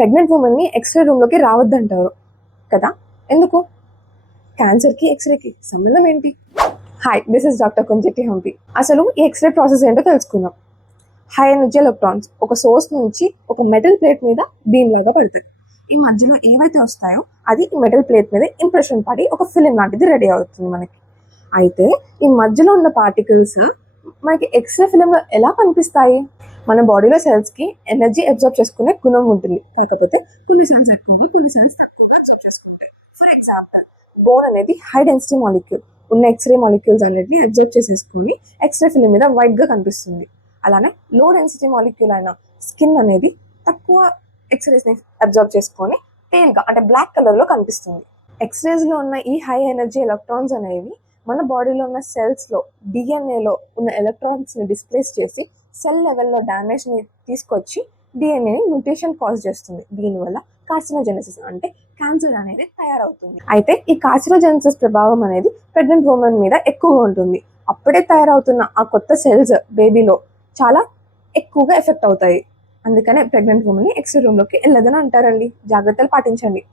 Pregnant ఉమెన్ని x ray రూమ్లోకి రావద్దంటారు కదా, ఎందుకు? క్యాన్సర్కి ఎక్స్రేకి సంబంధం ఏంటి? Hi, this is doctor Kunjati Hampi. అసలు ఈ ఎక్స్రే ప్రాసెస్ ఏంటో తెలుసుకుందాం. హై ఎనర్జీ ఎలక్ట్రాన్స్ ఒక సోర్స్ నుంచి ఒక మెటల్ ప్లేట్ మీద బీమ్ లాగా పడతాయి. ఈ మధ్యలో ఏవైతే వస్తాయో అది ఈ మెటల్ ప్లేట్ మీద ఇంప్రెషన్ పడి ఒక ఫిలిం లాంటిది రెడీ అవుతుంది మనకి. అయితే ఈ మధ్యలో ఉన్న పార్టికల్స్ మనకి ఎక్స్రే ఫిలింలో ఎలా కనిపిస్తాయి? మన బాడీలో సెల్స్కి ఎనర్జీ అబ్జర్వ్ చేసుకునే గుణం ఉంటుంది, కాకపోతే కొన్ని సెల్స్ ఎక్కువగా కొన్ని సెల్స్ తక్కువగా అబ్జర్వ్ చేసుకుంటాయి. ఫర్ ఎగ్జాంపుల్, బోన్ అనేది హై డెన్సిటీ మాలిక్యూల్ ఉన్న ఎక్స్రే మాలిక్యూల్స్ అన్నిటిని అబ్జర్వ్ చేసేసుకుని ఎక్స్రే ఫిలిం మీద వైట్గా కనిపిస్తుంది. అలానే లో డెన్సిటీ మాలిక్యూల్ అయిన స్కిన్ అనేది తక్కువ ఎక్స్రేస్ని అబ్జర్వ్ చేసుకొని పేల్గా అంటే బ్లాక్ కలర్లో కనిపిస్తుంది. ఎక్స్రేస్లో ఉన్న ఈ హై ఎనర్జీ ఎలక్ట్రాన్స్ అనేవి మన బాడీలో ఉన్న సెల్స్లో డిఎన్ఏలో ఉన్న ఎలక్ట్రాన్స్ని డిస్ప్లేస్ చేసి సెల్ లెవెల్లో డ్యామేజ్ని తీసుకొచ్చి డిఎన్ఏని మ్యూటేషన్ కాజ్ చేస్తుంది. దీనివల్ల కార్సినోజెనసిస్ అంటే క్యాన్సర్ అనేది తయారవుతుంది. అయితే ఈ కార్సినోజెనసిస్ ప్రభావం అనేది ప్రెగ్నెంట్ ఉమెన్ మీద ఎక్కువగా ఉంటుంది. అప్పుడే తయారవుతున్న ఆ కొత్త సెల్స్ బేబీలో చాలా ఎక్కువగా ఎఫెక్ట్ అవుతాయి. అందుకనే ప్రెగ్నెంట్ ఉమెన్ని ఎక్స్రే రూమ్లోకి వెళ్ళదని అంటారండి. జాగ్రత్తలు పాటించండి.